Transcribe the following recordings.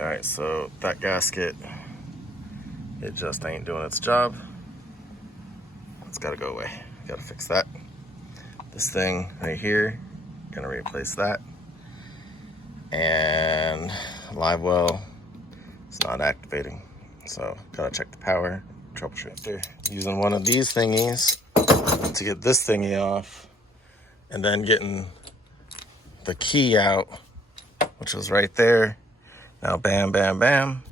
Alright, so that gasket, it just ain't doing its job. It's gotta go away. Gotta fix that. This thing right here, gonna replace that. And live well, it's not activating. So gotta check the power, troubleshoot. Using one of these thingies to get this thingy off, and then getting the key out, which was right there. Now bam, bam, bam.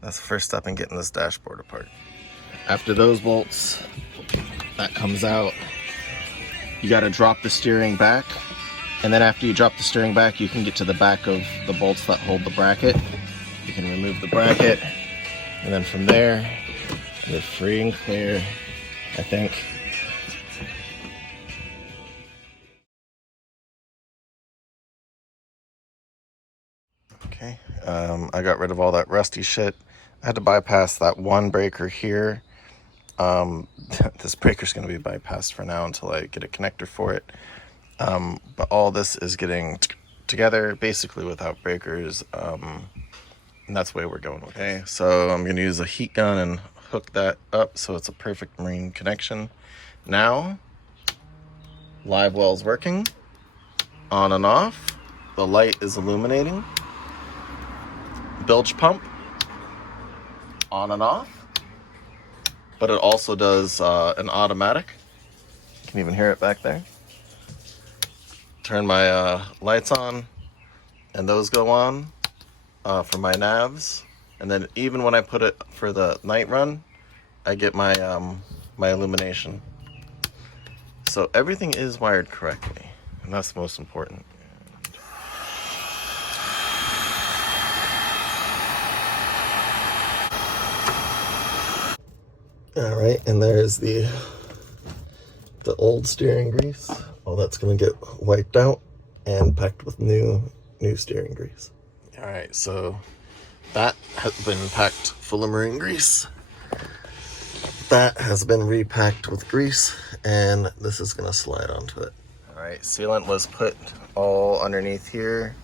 That's the first step in getting this dashboard apart. After those bolts, that comes out. You gotta drop the steering back. And then after you drop the steering back, you can get to the back of the bolts that hold the bracket. You can remove the bracket. And then from there, you're free and clear, I think. Okay, I got rid of all that rusty shit. I had to bypass that one breaker here. This breaker's gonna be bypassed for now until I get a connector for it. But all this is getting together basically without breakers. And that's the way we're going with it. Okay, so I'm gonna use a heat gun and hook that up so it's a perfect marine connection. Now, live well's working, on and off. The light is illuminating. Bilge pump, on and off. But it also does an automatic. You can even hear it back there. Turn my lights on, and those go on for my navs. And then even when I put it for the night run, I get my my illumination. So everything is wired correctly, and that's the most important. All right, and there's the old steering grease. All that's gonna get wiped out and packed with new steering grease. All right, so that has been packed full of marine grease. That has been repacked with grease, and this is gonna slide onto it. All right, sealant was put all underneath here.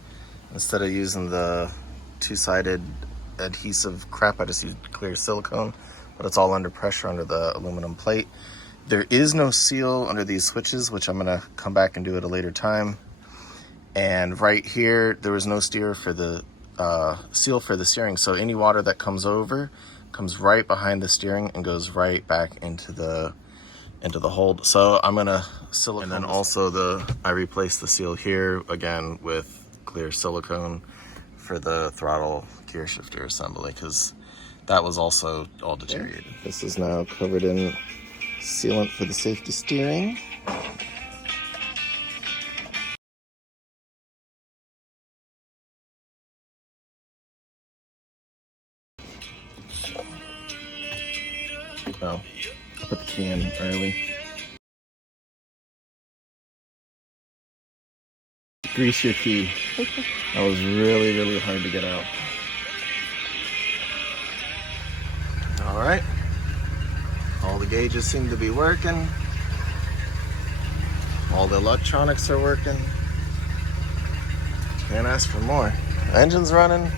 Instead of using the two-sided adhesive crap, I just used clear silicone, but it's all under pressure under the aluminum plate. There is no seal under these switches, which I'm gonna come back and do at a later time. And right here, there was no steer for the seal for the steering. So any water that comes over comes right behind the steering and goes right back into the hold. So I'm gonna silicone. And then also I replaced the seal here again with clear silicone for the throttle gear shifter assembly, because that was also all deteriorated. This is now covered in sealant for the safety steering. Oh, I put the key in early. Grease your key. That was really, really hard to get out. All right. All the gauges seem to be working. All the electronics are working. Can't ask for more. Engine's running.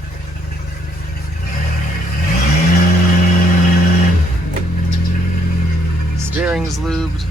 Steering's lubed.